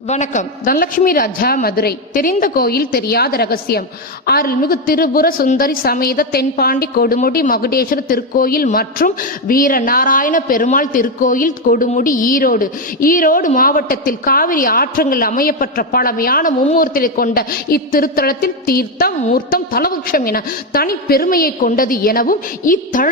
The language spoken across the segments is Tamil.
வணக்கம். தனலட்சுமி ராஜா, மதுரை. தெரிந்த கோயில் தெரியாத ரகசியம். அருள்மிகு திரிபுர சுந்தரி சமேத தென்பாண்டி கொடுமுடி மகுடேஸ்வர திருக்கோயில் மற்றும் வீர நாராயண பெருமாள் திருக்கோயில் கொடுமுடி ஈரோடு மாவட்டத்தில் காவிரி ஆற்றங்கள் அமையப்பட்ட பழமையான மும்மூர்த்திகளை கொண்ட இத்திருத்தலத்தில் தீர்த்தம், மூர்த்தம், தலவிருட்சம் என தனி பெருமையை கொண்டது எனவும் இத்தல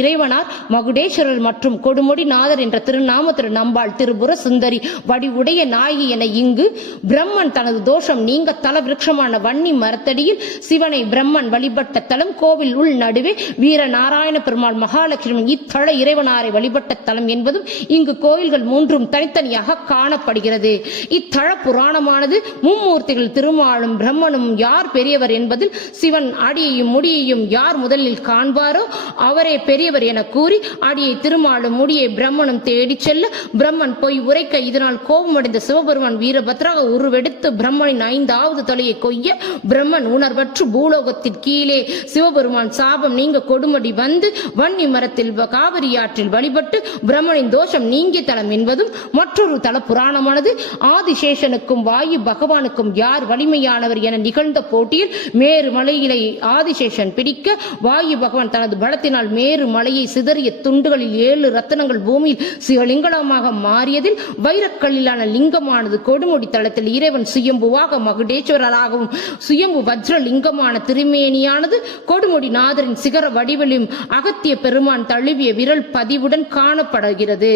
இறைவனார் மகுடேஸ்வரர் மற்றும் கொடுமுடி நாதர் என்ற திருநாமத்திரு நம்பாள் திரிபுர சுந்தரி வடிவுடைய நாயகி என இங்கு பிரம்மன் தனது தோஷம் நீங்க தல விருட்சமான வன்னி மரத்தடியில் சிவனை பிரம்மன் வழிபட்ட தலம். கோவில் உள் நடுவே வீர நாராயண பெருமாள் மகாலட்சுமி இத்தல இறைவனாரை வழிபட்ட தலம் என்பதும் இங்கு கோயில்கள் மூன்றும் தனித்தனியாக காணப்படுகிறது. இத்தல புராணமானது மும்மூர்த்திகள் திருமாலும் பிரம்மனும் யார் பெரியவர் என்பதில் சிவன் அடியையும் முடியையும் யார் முதலில் காண்பாரோ அவரே பெரியவர் என கூறி அடியை திருமாலும் முடியை பிரம்மனும் தேடி செல்ல பிரம்மன் போய் உரைக்க இதனால் கோபமடைந்த சிவபெருமான் வீரபத்ராக உருவெடுத்து பிரம்மனின் 5வது தலையை கொய்ய பிரம்மன் உணர்வற்று பூலோகத்தின் கீழே சிவபெருமான் சாபம் நீங்க கொடுமடி வந்து வன்னி மரத்தில் காவிரி ஆற்றில் வழிபட்டு பிரம்மனின் தோஷம் நீங்கிய தலம் என்பதும் மற்றொரு தல புராணமானது. ஆதிசேஷனுக்கும் வாயு பகவானுக்கும் யார் வலிமையானவர் என நிகழ்ந்த போட்டியில் மேரு மலையிலை ஆதிசேஷன் பிடிக்க வாயு பகவான் தனது பலத்தினால் மேரு மலையை சிதறிய துண்டுகளில் 7 ரத்தனங்கள் பூமியில் சிவலிங்கமாக மாறியதில் வைரக்கல்லிலான லிங்கமானது கொடுமுடி தளத்தில் இறைவன் சுயம்புவாக மகுடேஸ்வரராகவும் சுயம்பு வஜ்ரலிங்கமான திருமேனியானது கொடுமுடி நாதரின் சிகர வடிவிலும் அகத்திய பெருமான் தழுவிய விரல் பதிவுடன் காணப்படுகிறது.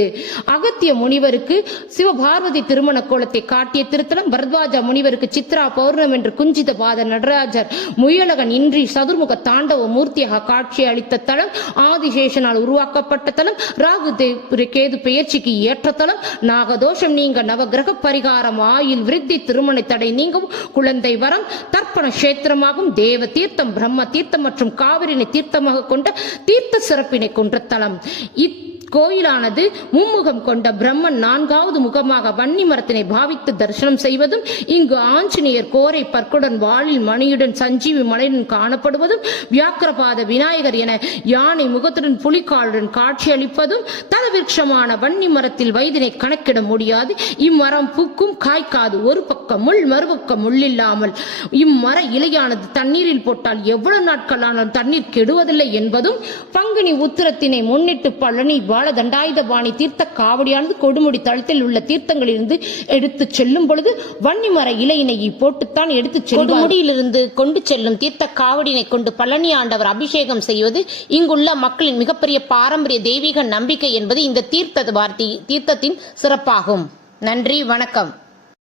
அகத்திய முனிவருக்கு சிவபார்வதி திருமண கோலத்தை காட்டிய திருத்தலம். பரத்வாஜ முனிவருக்கு சித்ரா பௌர்ணம் என்று குஞ்சித பாத நடராஜர் முயலகன் இன்றி சதுர்முக தாண்டவ மூர்த்தியாக காட்சி அளித்த தலம். ஆதிசேஷனால் உருவாக்கப்பட்ட தலம். ராகு கேது பெயர்ச்சிக்கு ஏற்ற தலம். நாகதோஷம் நீங்க நவகிரக பரிகாரம், ஆயுள் விருத்தி, திருமண தடை நீங்கும், குழந்தை வரம், தர்ப்பண கஷேத்திரமாகும், தேவ தீர்த்தம், பிரம்ம தீர்த்தம் மற்றும் காவிரினை தீர்த்தமாக கொண்ட தீர்த்த சிறப்பினை கொன்ற தலம். கோயிலானது மும்முகம் கொண்ட பிரம்மன் 4வது முகமாக வன்னி மரத்தினை பாவித்து தரிசனம் செய்வதும் இங்கு ஆஞ்சநேயர் கோரை பற்குடன் வாளில் மணியுடன் சஞ்சீவி மலையுடன் காணப்படுவதும் வியாக்கிரபாத விநாயகர் என யானை முகத்துடன் புலிகாலுடன் காட்சி அளிப்பதும் தலவிருட்சமான வன்னி மரத்தில் வயதினை கணக்கிட முடியாது. இம்மரம் பூக்கும் காய்க்காது, ஒரு பக்கம் முள் மறுபக்கம் முள்ளில்லாமல் இம்மர இலையானது தண்ணீரில் போட்டால் எவ்வளவு நாட்கள் ஆனாலும் தண்ணீர் கெடுவதில்லை என்பதும் பங்குனி உத்திரத்தினை முன்னிட்டு பழனி தண்டாயுதபாணி தீர்த்த காவடியானது கொடுமுடி தளத்தில் உள்ள தீர்த்தங்களிலிருந்து எடுத்து செல்லும் பொழுது வன்னிமர இலையினை போட்டுத்தான் எடுத்து கொடுமுடியிலிருந்து கொண்டு செல்லும் தீர்த்த காவடியினை கொண்டு பழனி ஆண்டவர் அபிஷேகம் செய்வது இங்குள்ள மக்களின் மிகப்பெரிய பாரம்பரிய தெய்வீக நம்பிக்கை என்பது இந்த தீர்த்தத்தின் சிறப்பாகும். நன்றி, வணக்கம்.